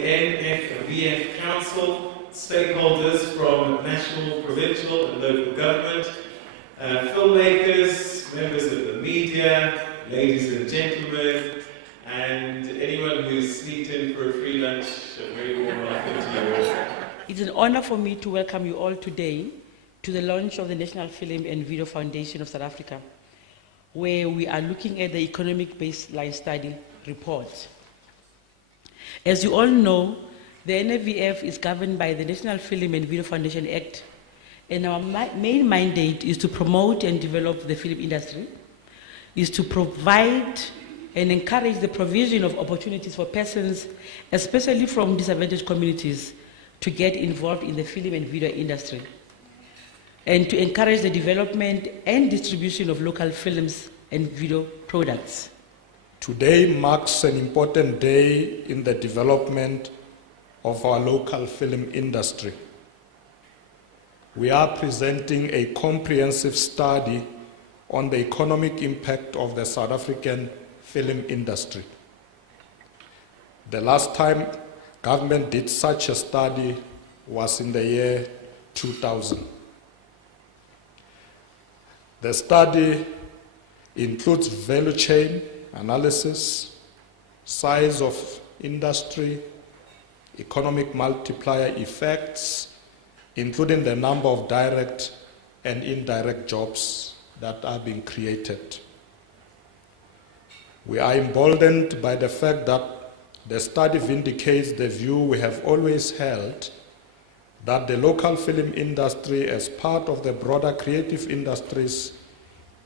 the NFVF Council, stakeholders from national, provincial and local government, filmmakers, members of the media, ladies and gentlemen, and anyone who's sneaked in for a free lunch, a very warm welcome to you all. It's an honor for me to welcome you all today to the launch of the National Film and Video Foundation of South Africa, where we are looking at the economic baseline study report. As you all know, the NFVF is governed by the National Film and Video Foundation Act, and our main mandate is to promote and develop the film industry, is to provide and encourage the provision of opportunities for persons, especially from disadvantaged communities, to get involved in the film and video industry, and to encourage the development and distribution of local films and video products. Today marks an important day in the development of our local film industry. We are presenting a comprehensive study on the economic impact of the South African film industry. The last time government did such a study was in the year 2000. The study includes value chain analysis, size of industry, economic multiplier effects, including the number of direct and indirect jobs that are being created. We are emboldened by the fact that the study vindicates the view we have always held that the local film industry, as part of the broader creative industries,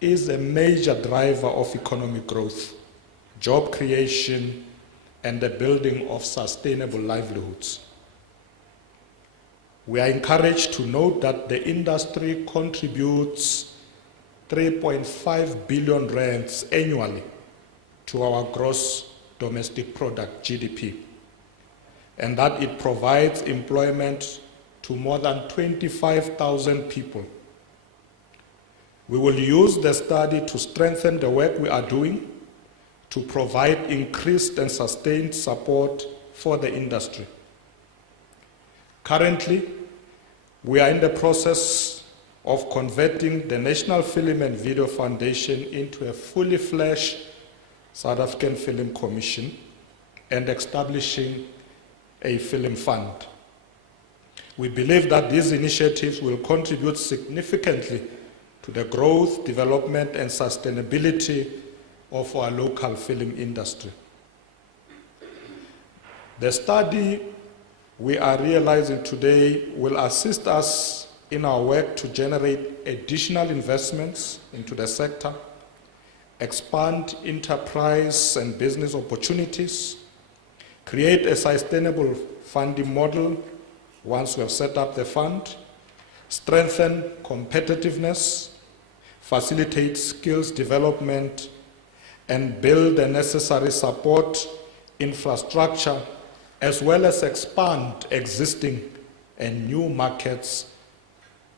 is a major driver of economic growth, job creation, and the building of sustainable livelihoods. We are encouraged to note that the industry contributes 3.5 billion rands annually to our gross domestic product, GDP, and that it provides employment to more than 25,000 people. We will use the study to strengthen the work we are doing to provide increased and sustained support for the industry. Currently, we are in the process of converting the National Film and Video Foundation into a fully fledged South African Film Commission and establishing a film fund. We believe that these initiatives will contribute significantly to the growth, development, and sustainability of our local film industry. The study we are realizing today will assist us in our work to generate additional investments into the sector, expand enterprise and business opportunities, create a sustainable funding model once we have set up the fund, strengthen competitiveness, facilitate skills development, and build the necessary support infrastructure, as well as expand existing and new markets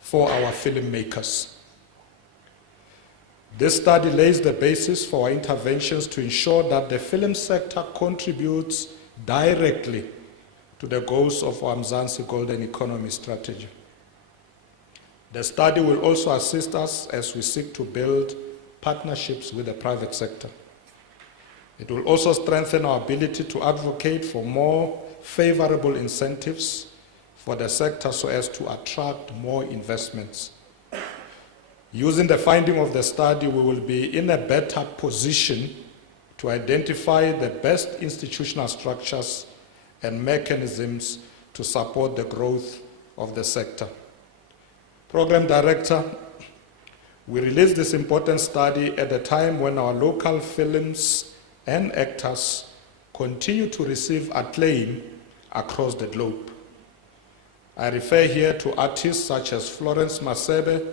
for our filmmakers. This study lays the basis for our interventions to ensure that the film sector contributes directly to the goals of our Mzansi Golden Economy Strategy. The study will also assist us as we seek to build partnerships with the private sector. It will also strengthen our ability to advocate for more favorable incentives for the sector so as to attract more investments. Using the finding of the study, we will be in a better position to identify the best institutional structures and mechanisms to support the growth of the sector. Program Director, we released this important study at a time when our local films and actors continue to receive acclaim across the globe. I refer here to artists such as Florence Masebe,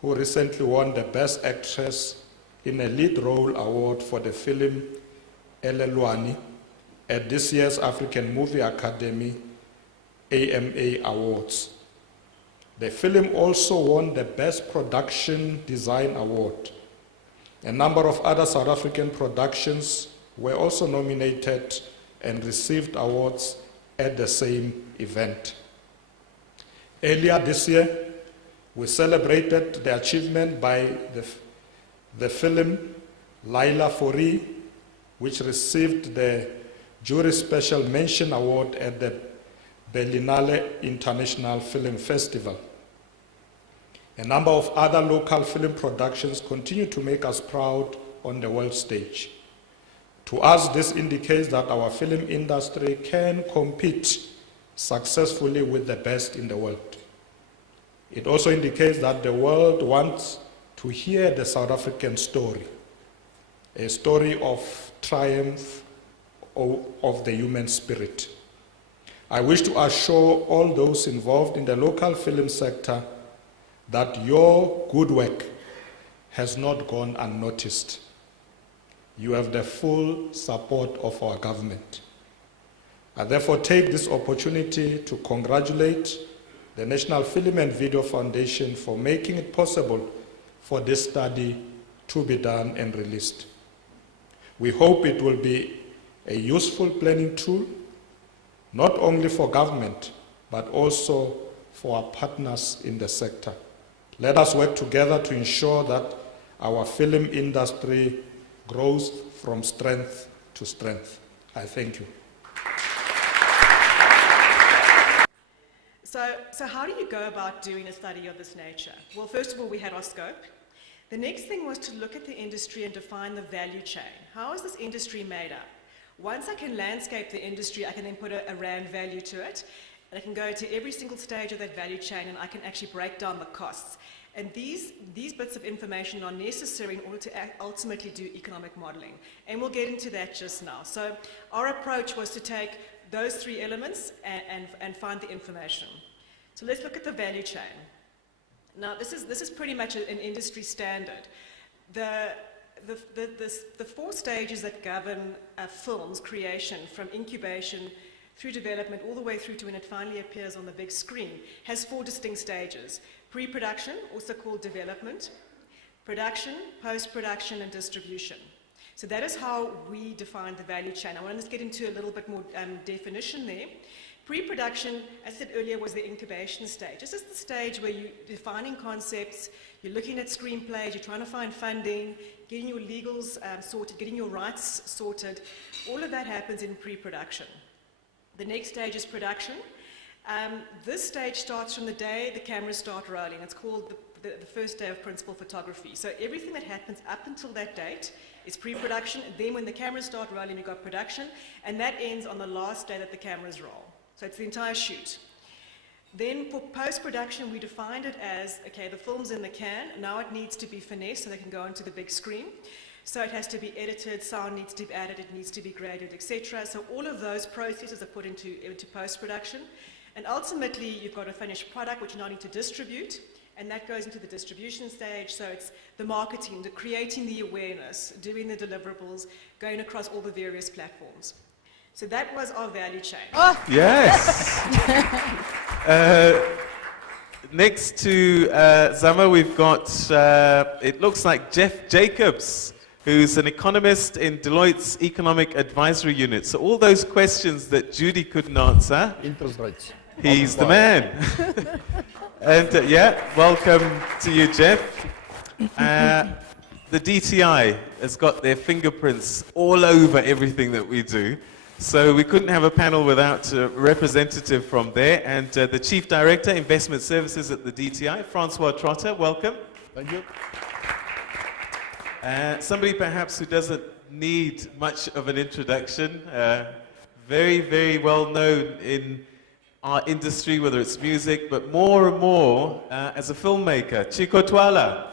who recently won the Best Actress in a Lead Role Award for the film Elelwani at this year's African Movie Academy AMA Awards. The film also won the Best Production Design Award. A number of other South African productions were also nominated and received awards at the same event. Earlier this year, we celebrated the achievement by the film Laila Fori, which received the Jury Special Mention Award at the Berlinale International Film Festival. A number of other local film productions continue to make us proud on the world stage. To us, this indicates that our film industry can compete successfully with the best in the world. It also indicates that the world wants to hear the South African story, a story of triumph of the human spirit. I wish to assure all those involved in the local film sector that your good work has not gone unnoticed. You have the full support of our government. I therefore take this opportunity to congratulate the National Film and Video Foundation for making it possible for this study to be done and released. We hope it will be a useful planning tool, not only for government, but also for our partners in the sector. Let us work together to ensure that our film industry grows from strength to strength. I thank you. So how do you go about doing a study of this nature? Well, first of all, we had our scope. The next thing was to look at the industry and define the value chain. How is this industry made up? Once I can landscape the industry, I can then put a rand value to it, and I can go to every single stage of that value chain, and I can actually break down the costs. And these bits of information are necessary in order to ultimately do economic modeling. And we'll get into that just now. So our approach was to take those three elements and find the information. So let's look at the value chain. Now this is pretty much an industry standard. The four stages that govern a film's creation, from incubation through development all the way through to when it finally appears on the big screen, has four distinct stages. Pre-production, also called development, production, post-production, and distribution. So that is how we define the value chain. I want to get into a little bit more definition there. Pre-production, as I said earlier, was the incubation stage. This is the stage where you're defining concepts, you're looking at screenplays, you're trying to find funding, getting your legals sorted, getting your rights sorted. All of that happens in pre-production. The next stage is production. This stage starts from the day the cameras start rolling. It's called the first day of principal photography. So everything that happens up until that date is pre-production. Then when the cameras start rolling, you've got production, and that ends on the last day that the cameras roll. So it's the entire shoot. Then for post-production, we defined it as, okay, the film's in the can, now it needs to be finessed so they can go onto the big screen. So it has to be edited, sound needs to be added, it needs to be graded, etc. So all of those processes are put into post-production. And ultimately, you've got a finished product which you now need to distribute, and that goes into the distribution stage. So it's the marketing, the creating the awareness, doing the deliverables, going across all the various platforms. So that was our value chain. Oh. Yes. Next to Zama, we've got, it looks like Jeff Jacobs, who's an economist in Deloitte's Economic Advisory Unit. So all those questions that Judy couldn't answer, interest rates. He's the man. And yeah, welcome to you, Jeff. The DTI has got their fingerprints all over everything that we do. So we couldn't have a panel without a representative from there. And the Chief Director, Investment Services at the DTI, Francois Trotter, welcome. Thank you. Somebody perhaps who doesn't need much of an introduction. Very, very well known in our industry, whether it's music, but more and more as a filmmaker, Chico Twala.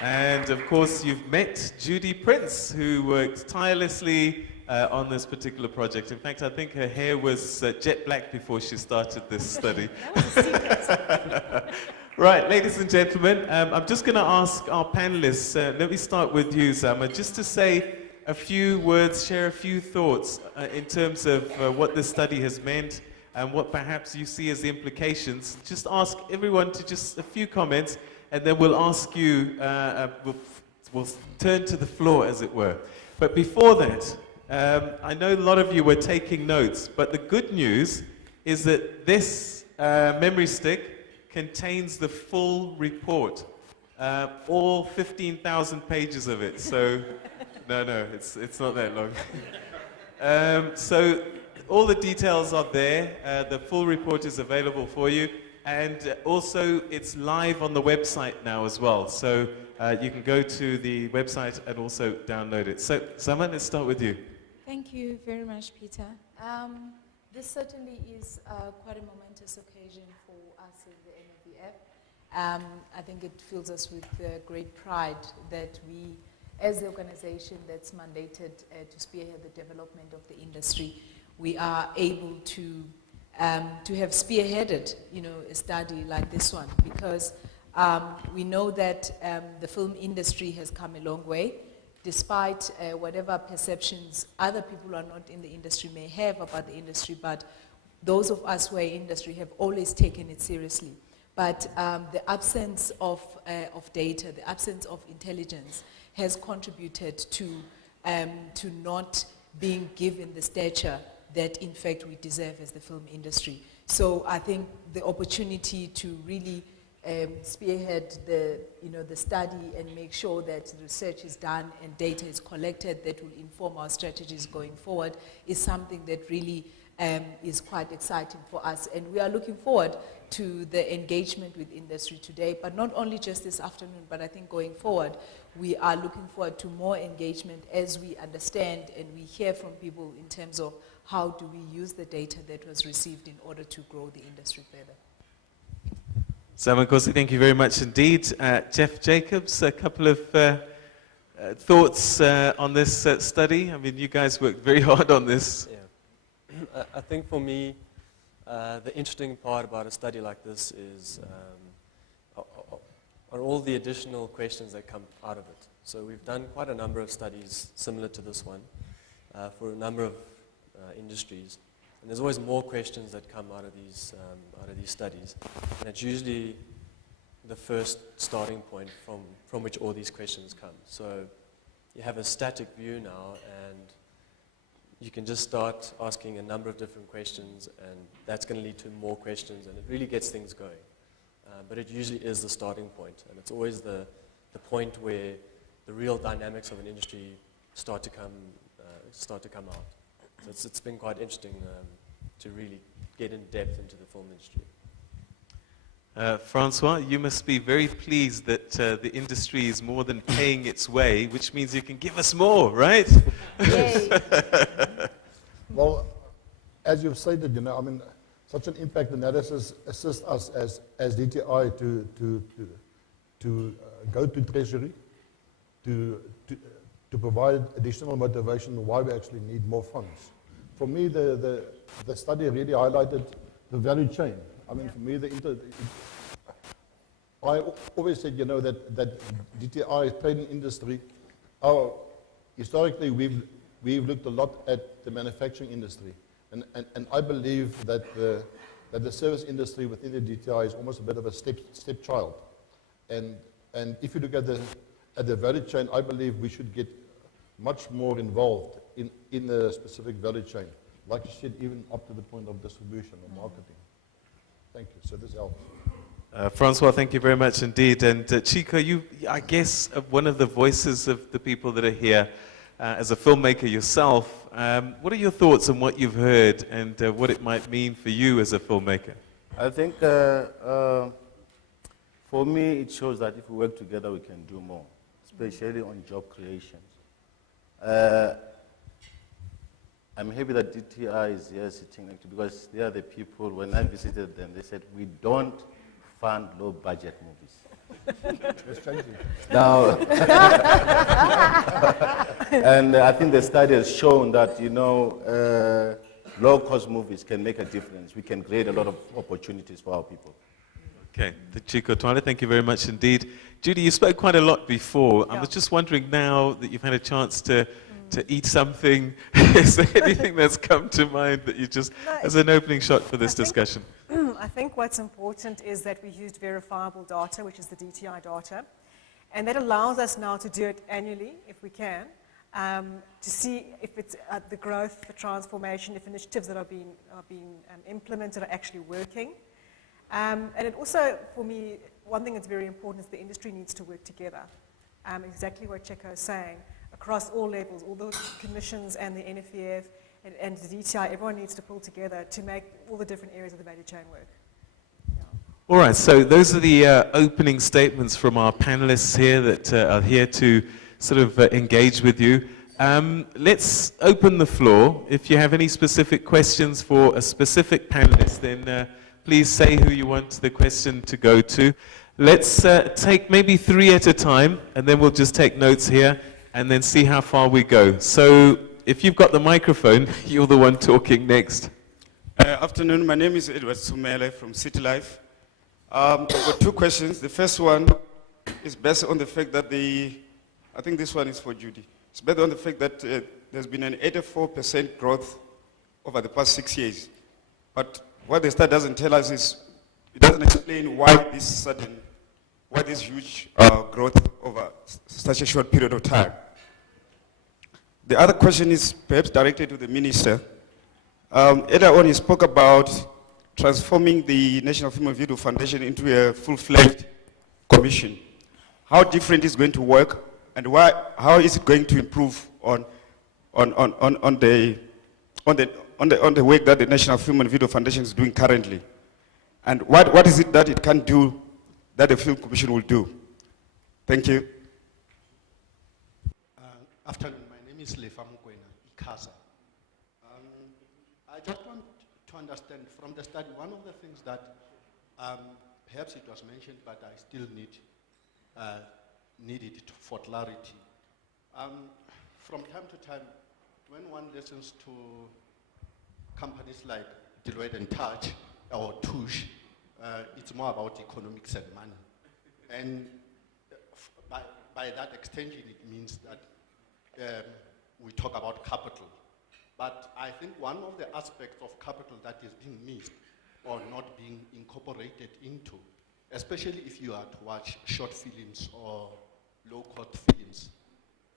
And of course, you've met Judy Prince, who worked tirelessly on this particular project. In fact, I think her hair was jet black before she started this study. That was a secret. Right, ladies and gentlemen, I'm just going to ask our panelists, let me start with you, Zama, just to say a few words, share a few thoughts in terms of what this study has meant and what perhaps you see as the implications. Just ask everyone to just a few comments, and then we'll ask you, we'll turn to the floor, as it were. But before that, I know a lot of you were taking notes, but the good news is that this memory stick contains the full report, all 15,000 pages of it. So, no, it's not that long. So all the details are there. The full report is available for you. And also, it's live on the website now as well. So you can go to the website and also download it. So, Sama, let's start with you. Thank you very much, Peter. This certainly is quite a momentous occasion for us in the NFVF. I think it fills us with great pride that we, as the organization that's mandated to spearhead the development of the industry, we are able to have spearheaded, a study like this one, because we know that the film industry has come a long way, despite whatever perceptions other people who are not in the industry may have about the industry, but those of us who are in industry have always taken it seriously. But the absence of data, the absence of intelligence has contributed to not being given the stature that in fact we deserve as the film industry. So I think the opportunity to really spearhead the study and make sure that research is done and data is collected that will inform our strategies going forward is something that really is quite exciting for us. And we are looking forward to the engagement with industry today, but not only just this afternoon, but I think going forward, we are looking forward to more engagement as we understand and we hear from people in terms of how do we use the data that was received in order to grow the industry further. Sam Nkosi, thank you very much indeed. Jeff Jacobs, a couple of thoughts on this study. I mean, you guys worked very hard on this. Yeah. I think for me, the interesting part about a study like this is are all the additional questions that come out of it. So we've done quite a number of studies similar to this one for a number of industries. And there's always more questions that come out of these studies. And it's usually the first starting point from which all these questions come. So you have a static view now, and you can just start asking a number of different questions, and that's going to lead to more questions, and it really gets things going. But it usually is the starting point, and it's always the point where the real dynamics of an industry start to come out. So it's been quite interesting to really get in depth into the film industry. Francois, you must be very pleased that the industry is more than paying its way, which means you can give us more, right? Yay. Well, as you've stated, I mean, such an impact analysis assists us as DTI to go to Treasury, to provide additional motivation why we actually need more funds. For me, the study really highlighted the value chain. I mean, for me, I always said, that DTI trading industry, historically we've looked a lot at the manufacturing industry, and I believe that the service industry within the DTI is almost a bit of a stepchild, and if you look at the value chain, I believe we should get much more involved in the specific value chain, like you said, even up to the point of distribution or marketing. Thank you. So this helps. Francois, thank you very much indeed. And Chico, you, I guess, one of the voices of the people that are here, as a filmmaker yourself, what are your thoughts on what you've heard and what it might mean for you as a filmmaker? I think for me, it shows that if we work together, we can do more, especially on job creations. I'm happy that DTI is here sitting next to, because they are the people, when I visited them, they said, we don't fund low-budget movies. Let's change it. Now, and I think the study has shown that, low-cost movies can make a difference. We can create a lot of opportunities for our people. Okay, Chico Twala, thank you very much indeed. Judy, you spoke quite a lot before. Yeah. I was just wondering, now that you've had a chance to eat something, is there anything that's come to mind that you just, as an opening shot for this discussion? I think what's important is that we used verifiable data, which is the DTI data, and that allows us now to do it annually, if we can, to see if it's the growth, the transformation, if initiatives that are being implemented are actually working. And it also, for me, one thing that's very important is the industry needs to work together. Exactly what Cheko is saying, across all levels, all the commissions and the NFVF and the DTI, everyone needs to pull together to make all the different areas of the value chain work. All right, so those are the opening statements from our panelists here that are here to sort of engage with you. Let's open the floor. If you have any specific questions for a specific panelist, then please say who you want the question to go to. Let's take maybe 3 at a time, and then we'll just take notes here, and then see how far we go. So if you've got the microphone, you're the one talking next. Afternoon, my name is Edward Sumele from City Life. I've got 2 questions. The first one is based on the fact that I think this one is for Judy. It's based on the fact that there's been an 84% growth over the past 6 years. But what the study doesn't tell us is, it doesn't explain why this huge growth over such a short period of time. The other question is perhaps directed to the minister. Earlier on, he spoke about transforming the National Film and Video Foundation into a full-fledged commission. How different is it going to work, and how is it going to improve on the work that the National Film and Video Foundation is doing currently? And what is it that it can do that the Film Commission will do? Thank you. Afternoon, my name is Lefa Mukwena, Ikasa. I just want to understand from the study, one of the things that perhaps it was mentioned, but I still need it for clarity. From time to time, when one listens to companies like Deloitte and Touch or Touche, it's more about economics and money. And by that extension, it means that we talk about capital. But I think one of the aspects of capital that is being missed or not being incorporated into, especially if you are to watch short films or low-cost films,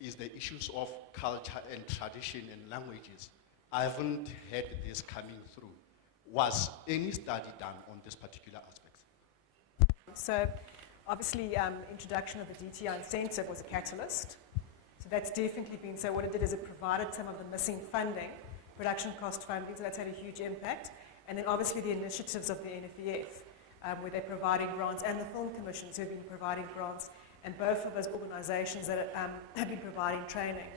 is the issues of culture and tradition and languages. I haven't heard this coming through. Was any study done on this particular aspect? So obviously, introduction of the DTI incentive was a catalyst. So that's definitely been, so what it did is it provided some of the missing funding, production cost funding, so that's had a huge impact. And then obviously the initiatives of the NFVF, where they're providing grants, and the film commissions who have been providing grants, and both of those organizations that have been providing training,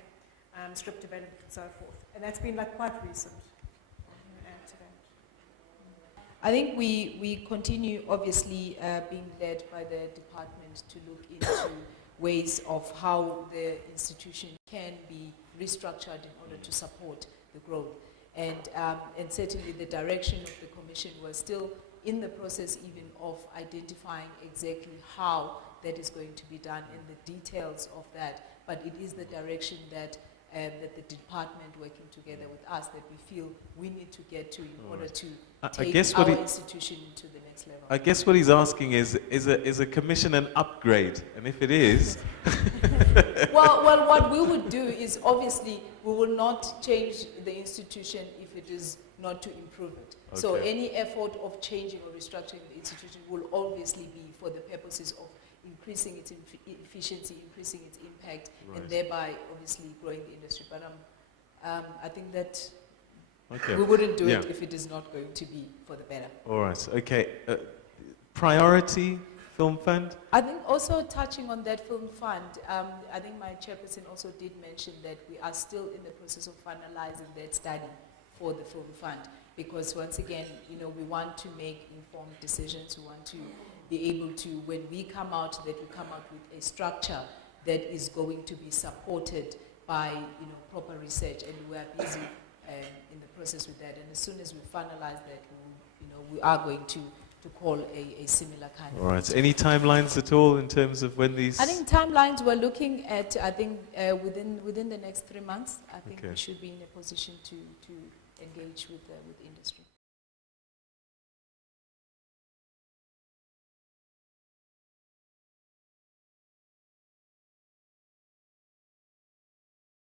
script development and so forth. And that's been like quite recent. I think we continue obviously being led by the department to look into ways of how the institution can be restructured in order to support the growth. And certainly the direction of the Commission was still in the process even of identifying exactly how that is going to be done and the details of that. But it is the direction that that the department working together with us that we feel we need to get to in order to take our institution to the next level. I guess what he's asking is a commission an upgrade? And if it is... well, what we would do is obviously we will not change the institution if it is not to improve it. Okay. So any effort of changing or restructuring the institution will obviously be for the purposes of increasing its efficiency, increasing its impact, right, and thereby obviously growing the industry. But I think that we wouldn't do it if it is not going to be for the better. All right, okay. Priority film fund? I think also touching on that film fund, I think my chairperson also did mention that we are still in the process of finalizing that study for the film fund, because once again, you know, we want to make informed decisions. We want to be able to, when we come out, that we come out with a structure that is going to be supported by, you know, proper research, and we are busy in the process with that. And as soon as we finalize that, we are going to call a similar kind of. All right. Any timelines at all in terms of when these? I think timelines we're looking at. I think within the next 3 months, I think we should be in a position to engage with industry.